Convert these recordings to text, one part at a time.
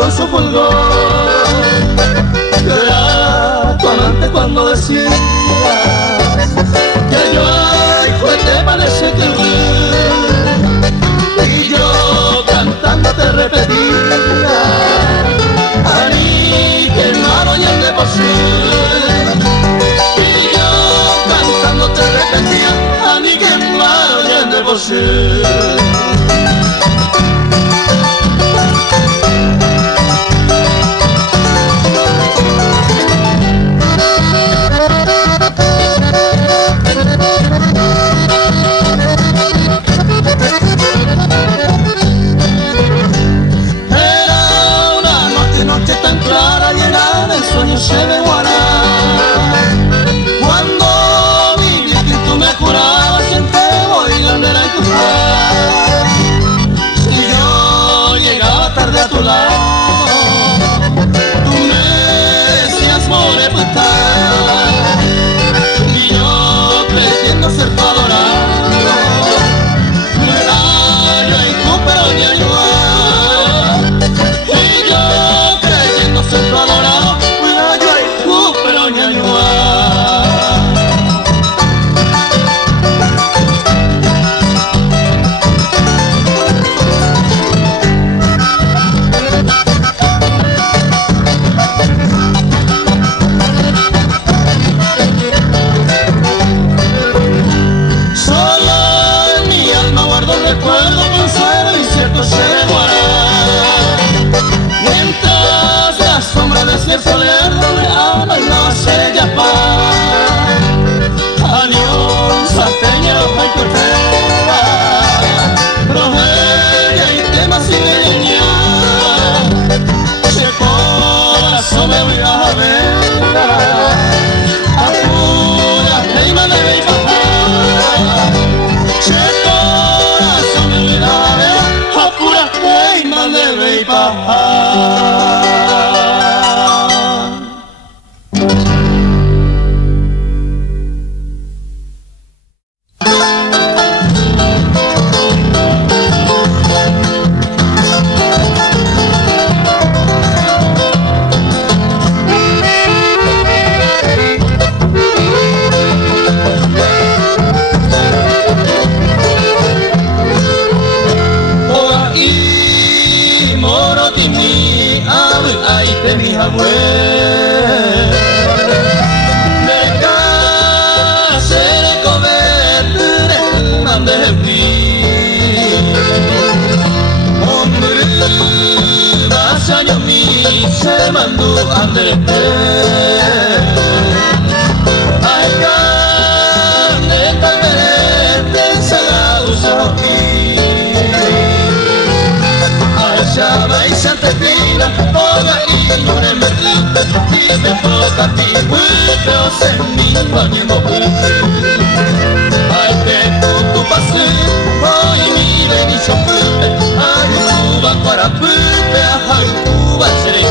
con su fulgor. Yo era tu amante cuando decías que yo ay, pues te parece que y yo cantando te repetía a mí que no ya de por sí. Y yo cantando te repetía a mí que no ya de por sí. Se ve guará cuando vi que tú me jurabas que te voy a andar a cruzar. Si yo llegaba tarde a tu lado, tú me decías more puta, y yo creyendo ser tu adorado, me yo y tú pero ni ayudar, y yo creyendo ser tu adorado. El soler donde habla y la estrella paz Alión, Salteña, Pai Cortera Rogelia y temas y leña Se corazón me voy a ver Apura, reina de Bey Bajar Se corazón me voy a ver Apura, reina de Bey Bajar. Se mandó Andrés Ay, carne tan merente Sagrado Sahoquí Ay, Chama y Santa Trina Oga y Lure Merlita Y me toca a ti Pero se me bañando Ay, te tu pase Hoy mi bendición Ay, Cuba para Pupe Ay, Cuba seré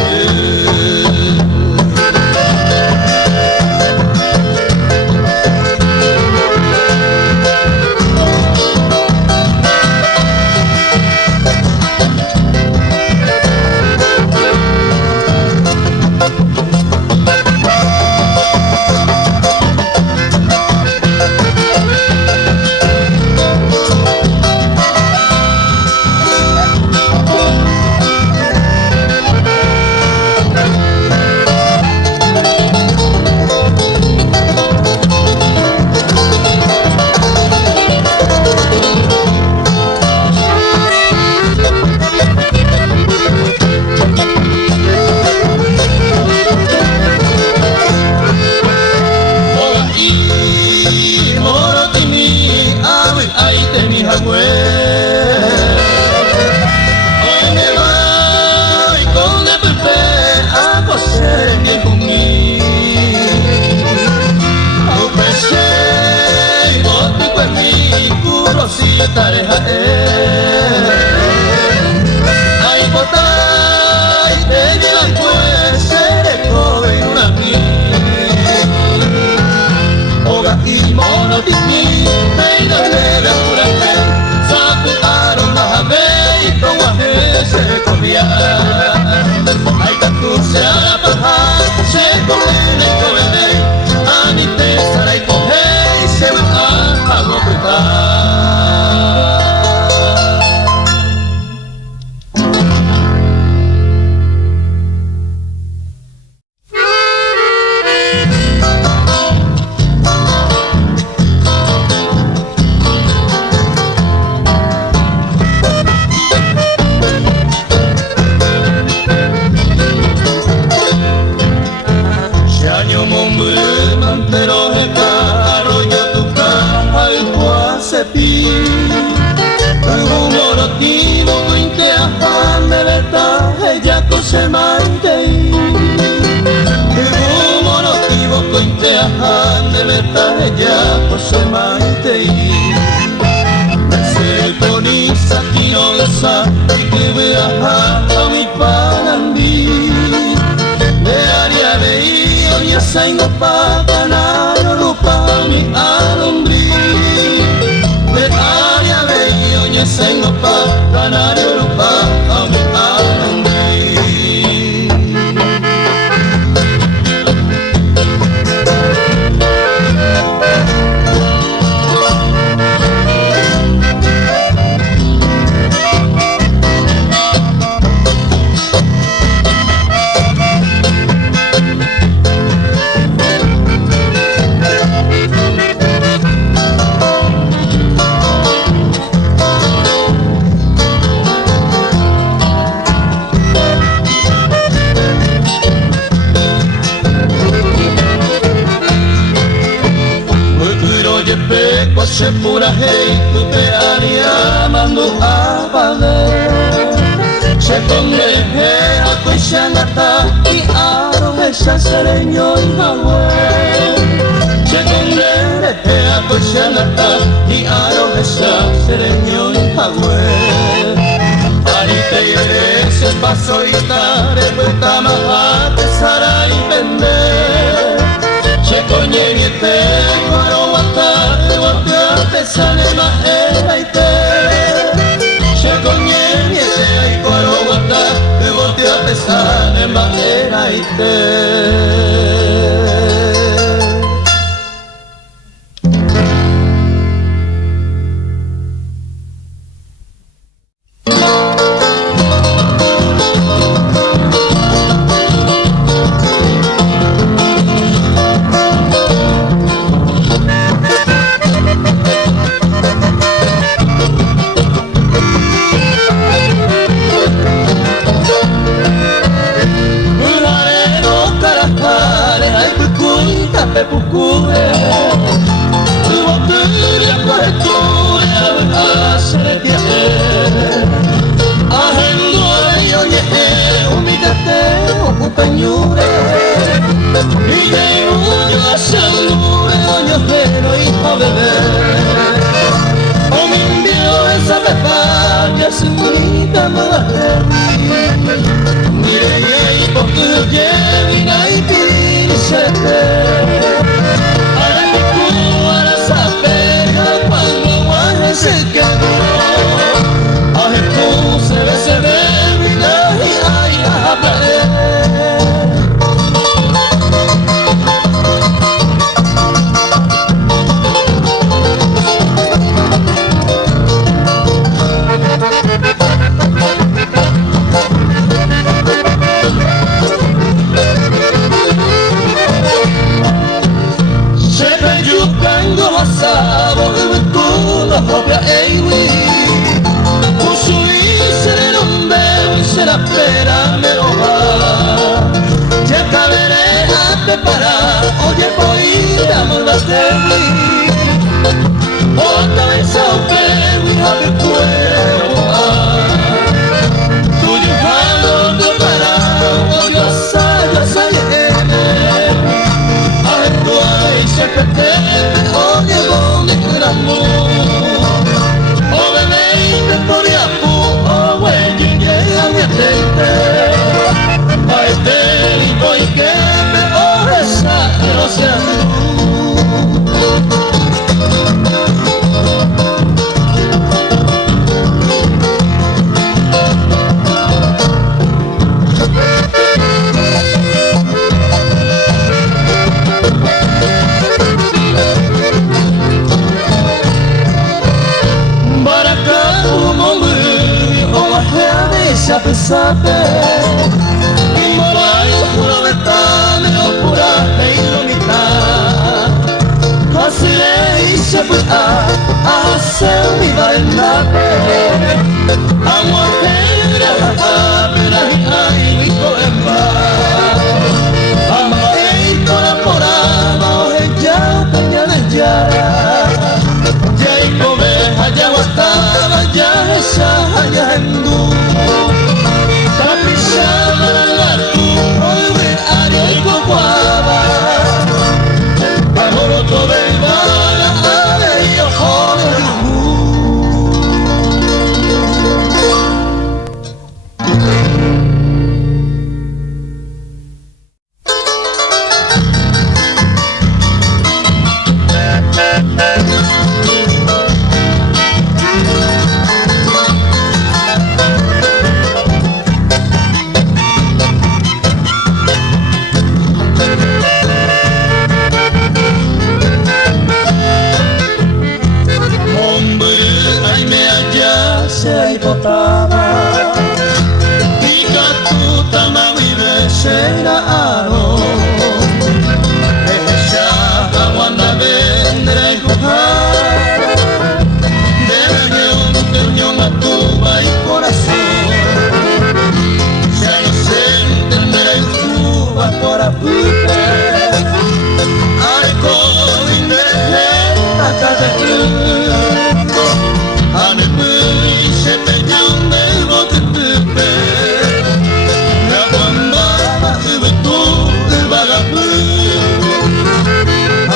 sa ikibiraha kami panandi Bearia veio ya sainga pa kanano rupa mi alumbri Bearia veio ya sainga pa kanano rupa kami alumbri Se pura hei kupearia mandu apale Se condeje a kuishanata I aro esa sereño y hawe Se condeje a kuishanata I aro esa sereño y hawe Arite yere se paso y tare Puta maha te sara y pende Se coñe y te guaro wata Te sale ma era y te Se coñe y te hay coro guata Te voltea te sale ma era y te Pepukure Tuwakuria kurekure Aseretia Ahendua yoye Umidate Upenyure Ige uño asanure Oño hero hijo bebé Omimbio esa pepa Ya se mita malaheri Mire ye Poku ye y piri sete Se quedó a Jesús se ve vida y ay Se ve yukando masabo la propria Ewi Kusui se non bevo se la pera me lo va Ti accaverei a preparare Oggi e poi diamo la tewi Otta e saupewi a per quello Tu di quando ti paravo Oggi assai A tu hai sempre te Oggi è buono di quell'amore por yapu o wengi ye amiatete Maete y koi que me oresa el océano Sape y morai pura vetane o pura ilumita Hasile se fue a hacer mi bailate Amor que era pera y ay mi coemba Ama ei pora o ya caña de ya Ya y come allá guataba ya esa allá hendu mirado ella aguanta vendrá y cojar de unión a tuba y corazón ya no se entenderá en tuba por afuera arco indeja ane pui se peñan de bote tupe la guamba ubetu ubagapu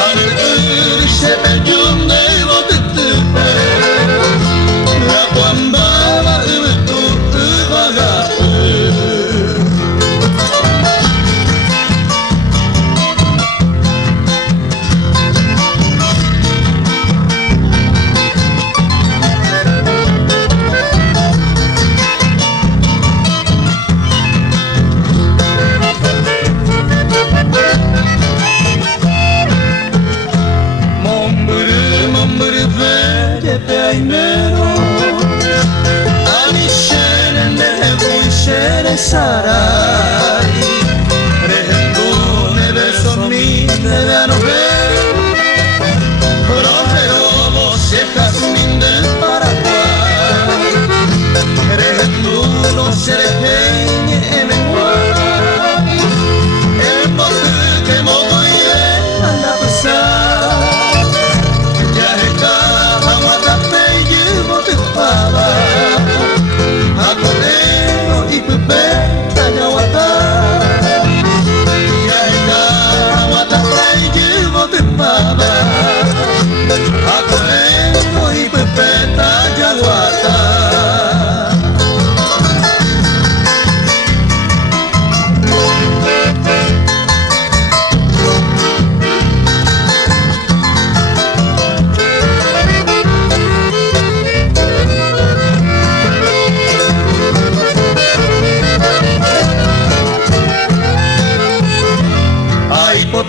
ane pui se peñan de bote tupe la guamba ubetu ubagapu. Sarai Rehendu nebe somi nebe anobe Rojero vos ejas minde Paraguay Rehendu no se rejeñe en el guay En bote que modo iré a la pasar Ya está aguantate y llevo te pava A correo y pepe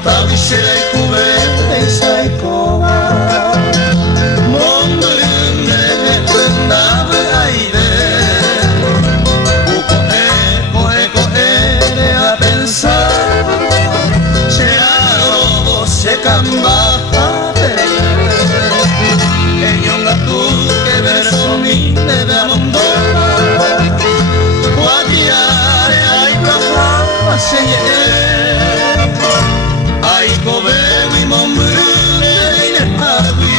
Tavişere kuvvet saykoa Mondurunde tındağı aire Coge a pensar Chearo vos camba a perder Enyonga tu que verso mi debe amondoa Guadiare ay praha seye Kobewi mombule inehagi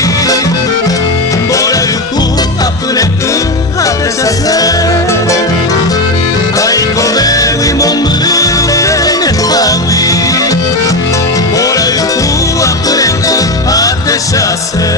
Boraruku apuneku hatesase Ai kobewi mombule inehagi Boraruku apuneku hatesase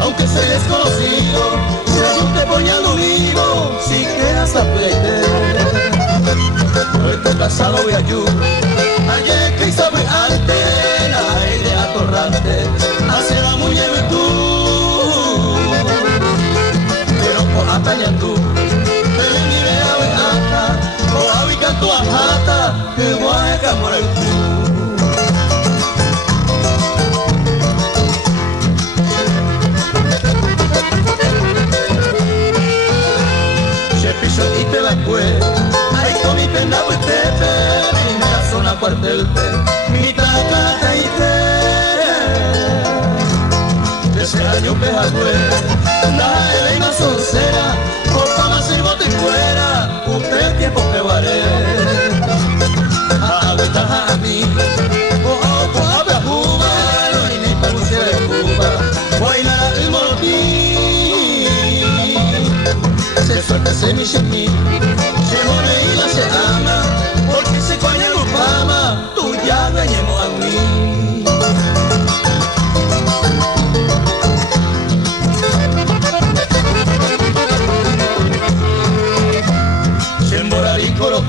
aunque soy desconocido, si yo te voy a lo vivo, si quedas a pleite. No estoy casado voy a ayudar, ayer que hizo muy arte, la aire atorrante, hacia la mujer y tú. Pero por atallando, te veniré a ver hasta, o a ubicar tu ajata, que voy a camorar el tú. Y te la cue, ahí con mi pena pues te en la zona cuartel mi tacata y te ese año pejagüe, la Elena Soncera, por fama sirvo te fuera, usted tiempo que vale, agüita a mí, o habla Cuba, no hay ni palucia de Cuba, guayna el morotí. Se suelta ese michemí, se jode y la se ama, porque se coña no fama, tú ya veñemos a mí. Se embora y coro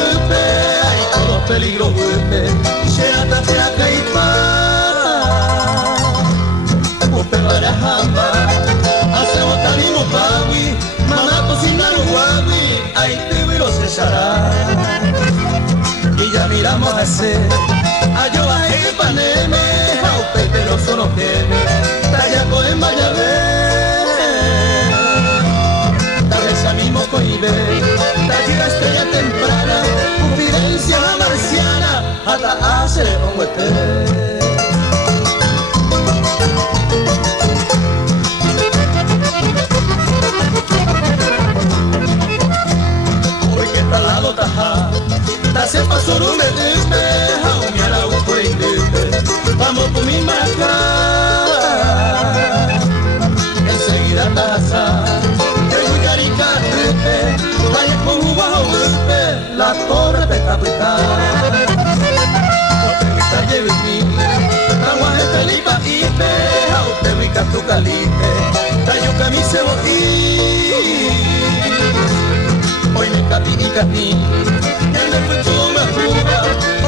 upe, ay, todo peligro upe, Xerata te acaipa, upe barajamba, hace botanimo pawi, manato sin aruguawi, ay, tibiro se xará. Y ya miramos a ese, a yo a Ipaneme, jaupe, pero solo teme, tallaco en Mayabé, tabeza mismo coibe, tallera estrella temprana, confidencia la marciana, hasta hace un huete. Hoy que está al lado tajá, se pasó un bebé, jaumiara un coinde, vamos por mi marca, enseguida taza, que muy carica, vaya con un bajo golpe, la torre te capica, no te gusta llevar mi, agua de felipa y pe, te ubica tu calite, tallo camise boquí, hoy me cati y cati.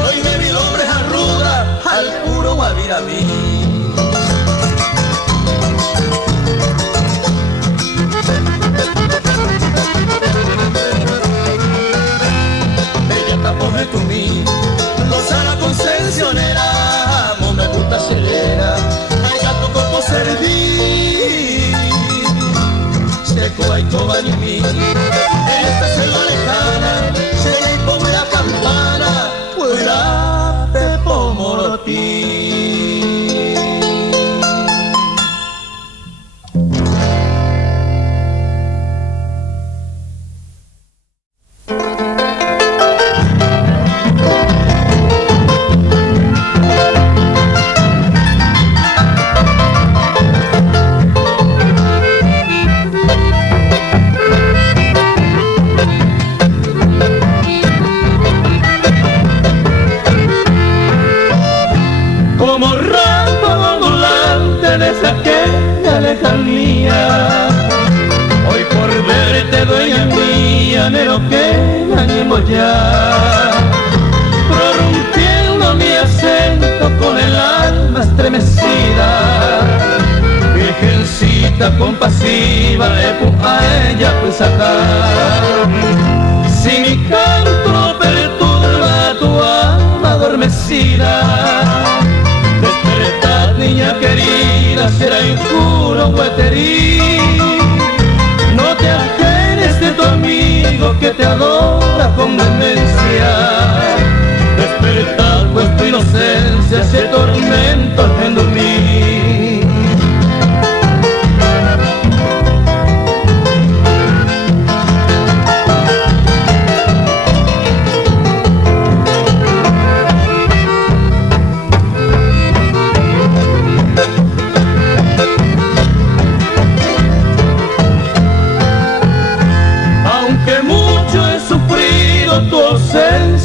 Hoy me vi hombres arruga al puro guavirabí. Bella tapos de tu mí, Lozana concesionera, mo me gusta celera, hay gato copo servir, seco hay toba ni mí, en esta selva lejana, llega y ponme la campana, fuera de Pomorotí. Hoy por verte dueña mía me lo que me animo ya, prorrumpiendo mi acento con el alma estremecida, virgencita compasiva, a ella pues sacar. Si mi canto perturba tu alma adormecida, despertad niña querida, será impuro hueterí. No te ajenes de tu amigo que te adora con demencia. Despertad pues tu inocencia, ese tormento en dormir.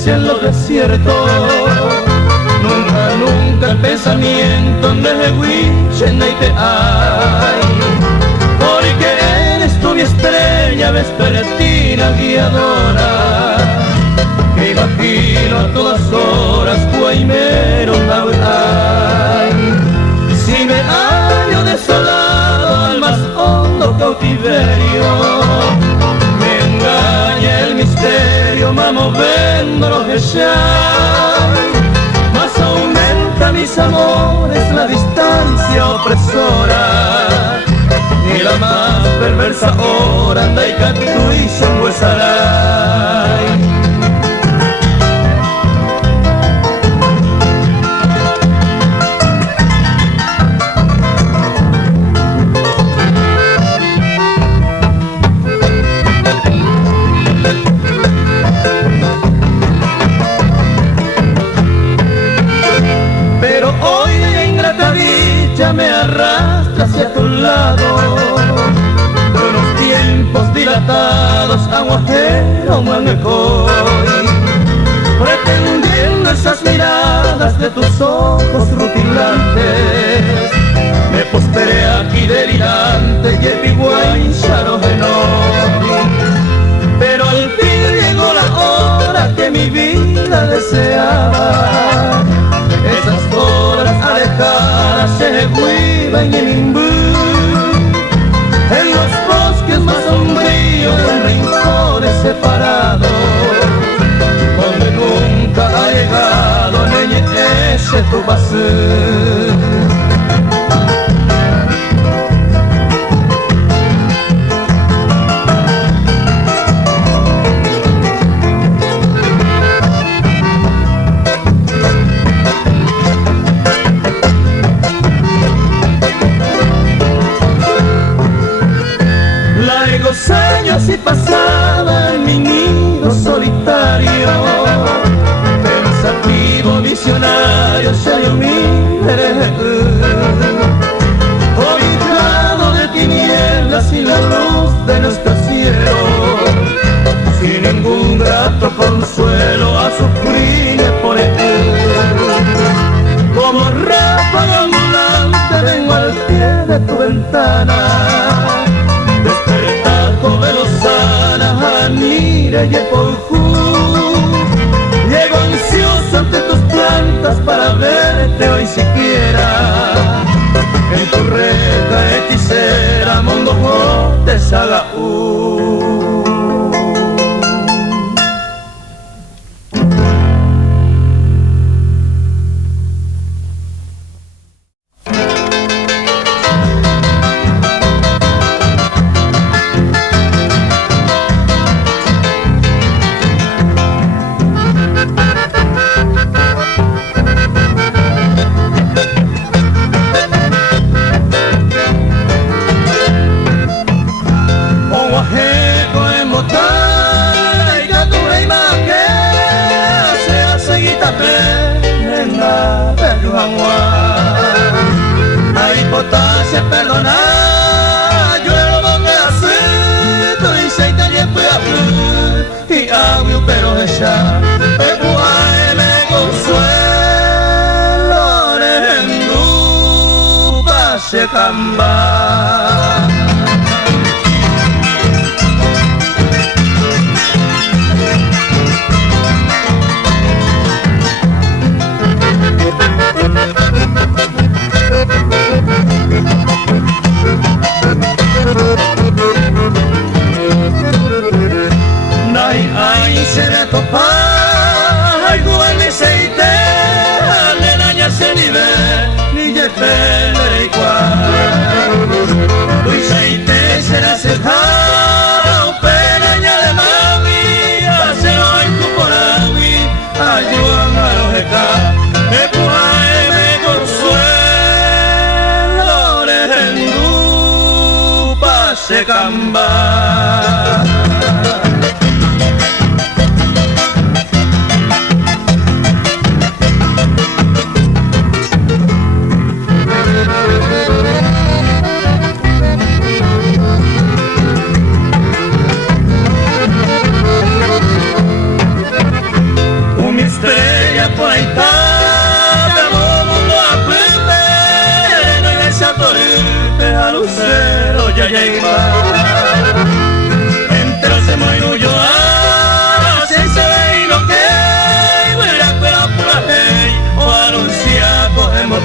En los desiertos, nunca el pensamiento me huiche ni te hay, porque eres tú mi estrella vespertina guiadora, que imagino a todas horas cuaimero ay. Si me hallo desolado al más hondo cautiverio, me engaña el misterio, mamo véndolo que ya, más aumenta mis amores la distancia opresora, ni la más perversa hora anda y cantu y se enhuesará. Me arrastra hacia tu lado, de unos tiempos dilatados, aguajero mangecoy, pretendiendo esas miradas de tus ojos rutilantes. Me posteré aquí delirante, Yepiguay, Sharogenoi, pero al fin llegó la hora que mi grato consuelo a sufrir por él. Como ráfaga ambulante vengo al pie de tu ventana, despertado de Lozana, Anire y Eponjú. Llego ansioso ante tus plantas para verte hoy siquiera. En tu reja hechicera, Mondo te saga perdona, yo lo que hace, tu dice que ya fui a hablar, y hablo pero ella, me consuelo, en tu pase camba. Ay, se me topa, algo en ese ite, le daña ese nivel, ni de pele igual. Tu ite será cerrado, penaña de mami, hacelo en tu porawi, ayudan a los ecas, me consuelo, en tu pase camba. Entonces muy yo se ve lo que voy a esperar por la ley o anunciar cogemos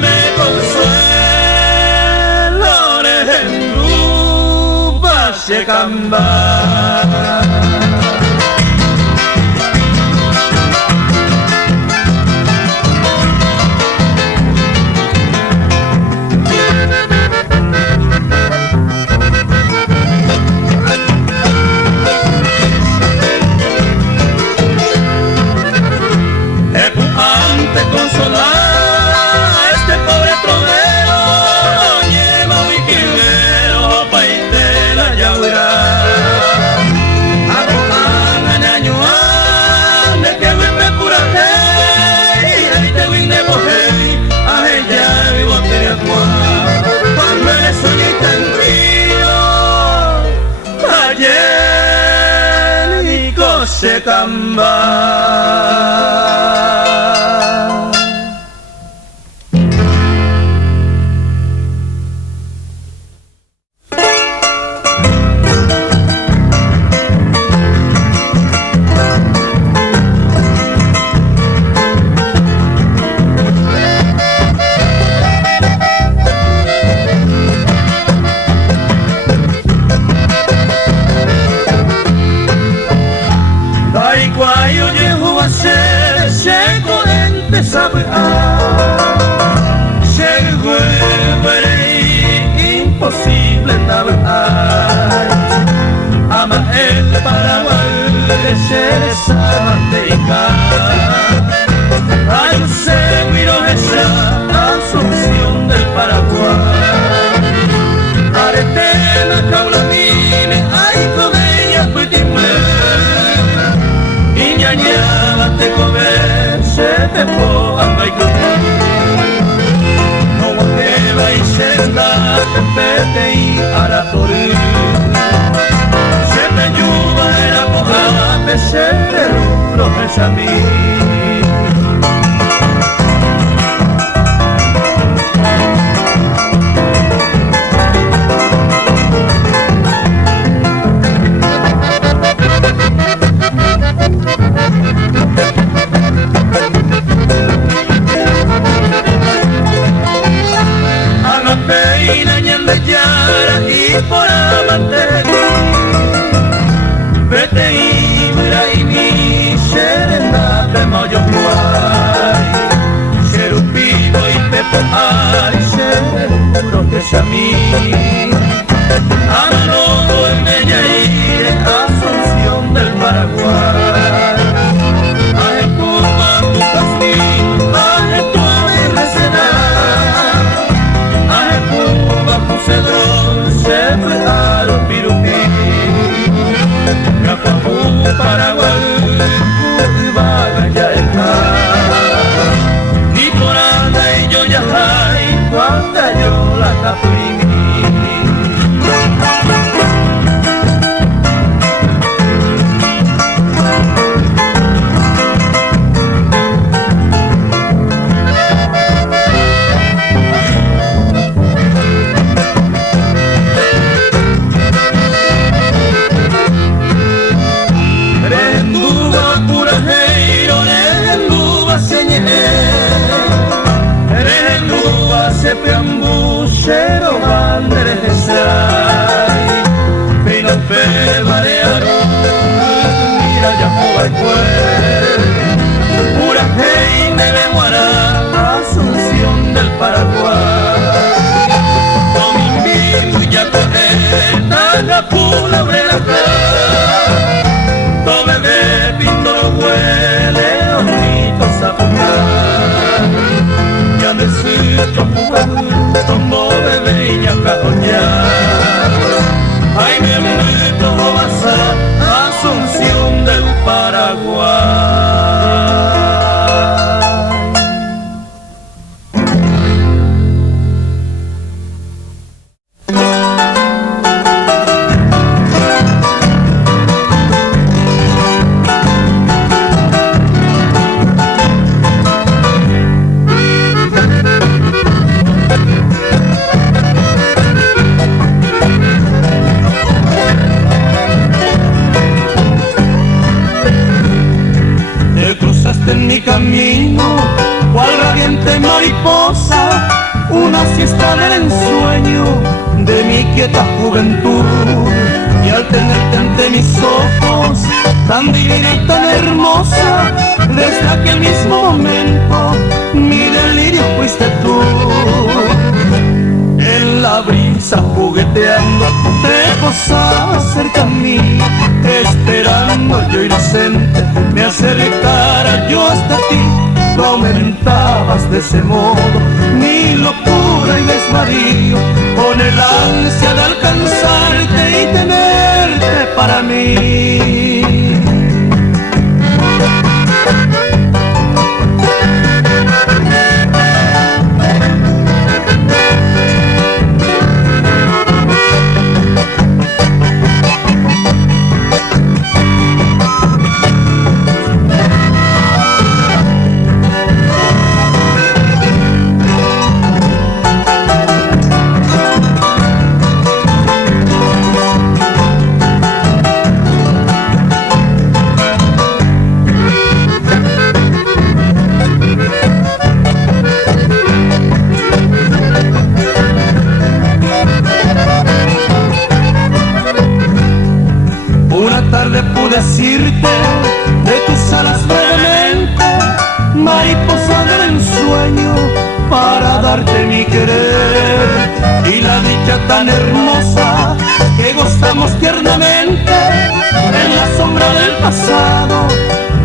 me consuelo en tu pase camba. Se camba. Sabe llegó imposible navegar ama el Paraguay de ser esa manteca hay un seguido esa asunción del Paraguay aretena cablamine ay comedia puitime y ñañaba te comer se te ponga y no va y senda te pete y a la torre se te ayuda cerebro es a mí. Y por amante vete ibra y mi serenata moyocuay Cherupino y pepo ay seguro que es a mí Amanodo en ella iré Asunción del Paraguay Aje Cuba tu castillo Aje tu recena Aje Cuba tu cedrón se fue a los pirupí Capaú, Paraguay, Cuba, ya está Ni por anda y yo ya hay Cuando yo la caprimí Siempre ambushero banderesai Pino pe marearo Mira ya joa y pues Pura heine de Guará Asunción del Paraguay Domingo ya correta La pula obrera acá Tome de pinto lo huele Onitos a pujar Ya necesito Tomó bebé y ya cajoñar Ay, me meto a Asunción del Paraguay en mi camino, cual radiante mariposa, una siesta del ensueño de mi quieta juventud. Y al tenerte ante mis ojos, tan divina y tan hermosa, desde aquel mismo momento, mi delirio fuiste tú. En la brisa jugueteando, te posabas cerca a mí, esperando yo inocente me acercara yo hasta ti. Comentabas de ese modo mi locura y desvarío, con el ansia de alcanzarte y tenerte para mí. Decirte de tus alas brevemente, mariposa del ensueño, para darte mi querer y la dicha tan hermosa que gozamos tiernamente en la sombra del pasado,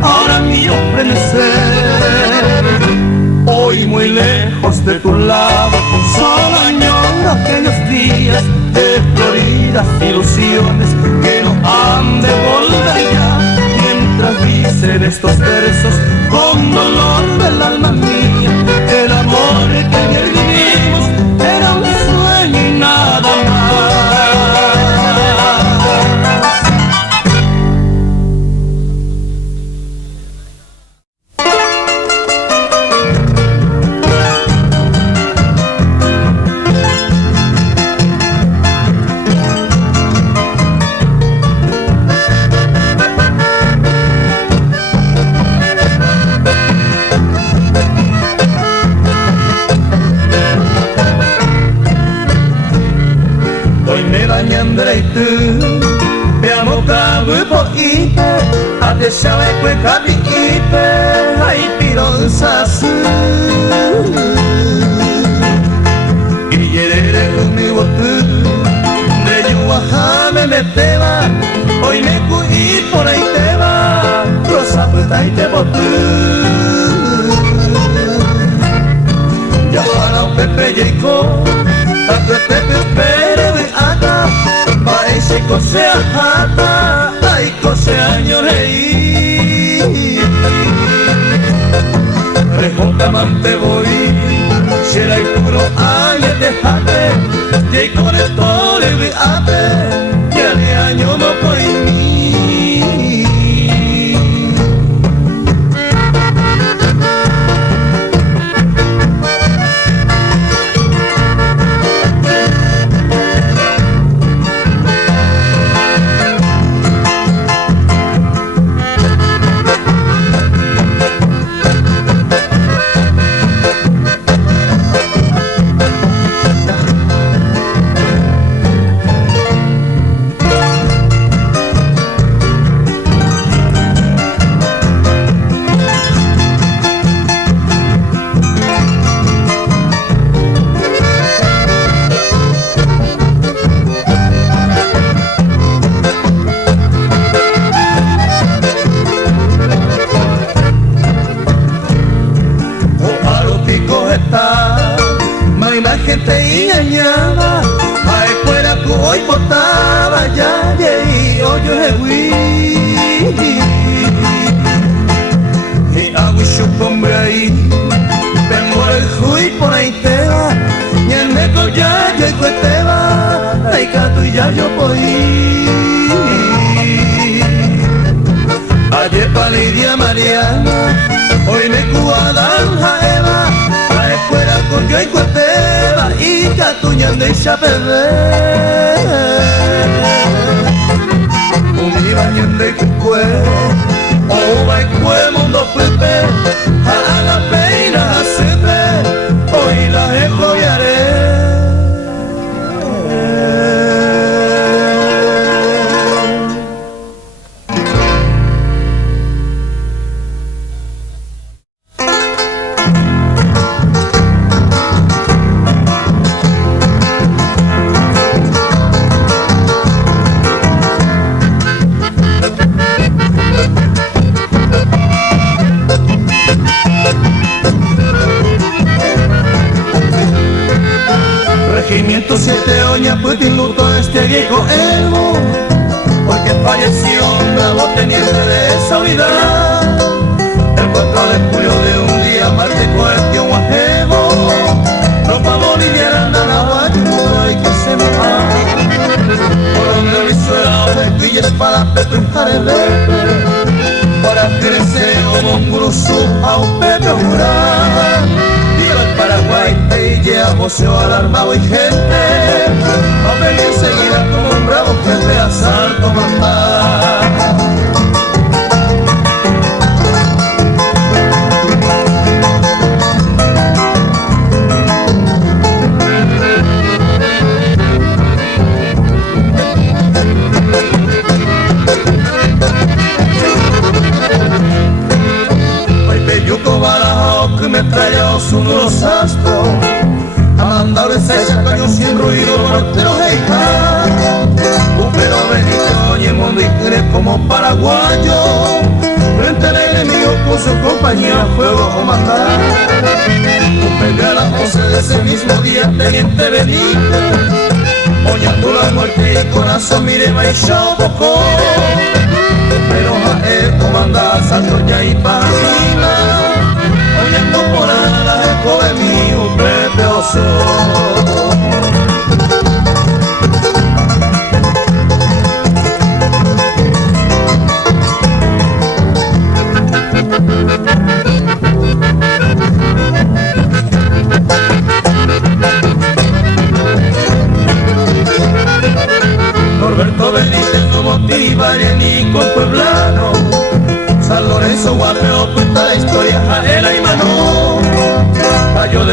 ahora mío frenecer. Hoy muy lejos de tu lado, solo añoro aquellos días de floridas ilusiones que no han de volver ya, mientras dicen estos versos con dolor del alma mía. El amor que ayer vivimos era un sueño y nada más. poite ate shawe kwe kabi ipe hai piron sasu Iyerere umi wotu de yuahame me teba hoy me kui por ahí teba rosa puta y te botu Ya para un pepe yeiko tanto te pere de ata parece cose hata ay cose año rei Rejota mante voy será el puro año de jate y con el tole de ate ya de año no voy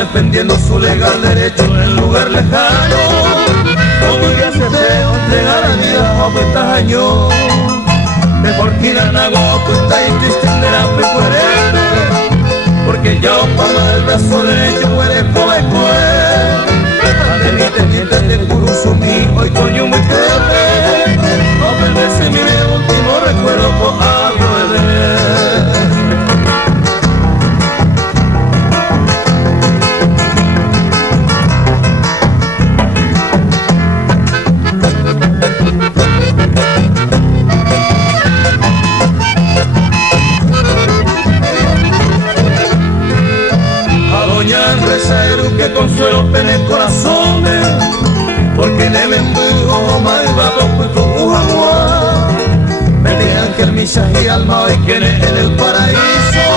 defendiendo su legal derecho en lugar lejano. ¿Cómo iba a ser feo entregar a vida a 90 años? Kiranago, Kutai, Tistindera, Pecuerete, porque yo para el brazo derecho muere poe Adelite, mientras de Kurusumi, hoy coño muy tepe, no perderse mi último recuerdo por que consuelo pene el corazón porque en el embudo mal vato pues tu agua me digan que el misa y alma hoy quiere en el paraíso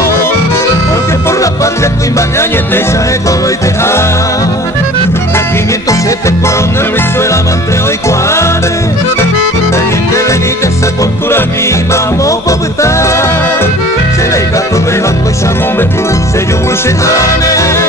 porque por la patria tu imbañañe te sabe todo y te ha de 507 por el rizo el amante hoy cuare teniente venite esa cultura mi vamos a votar se le gato de banco y samón se yo se ame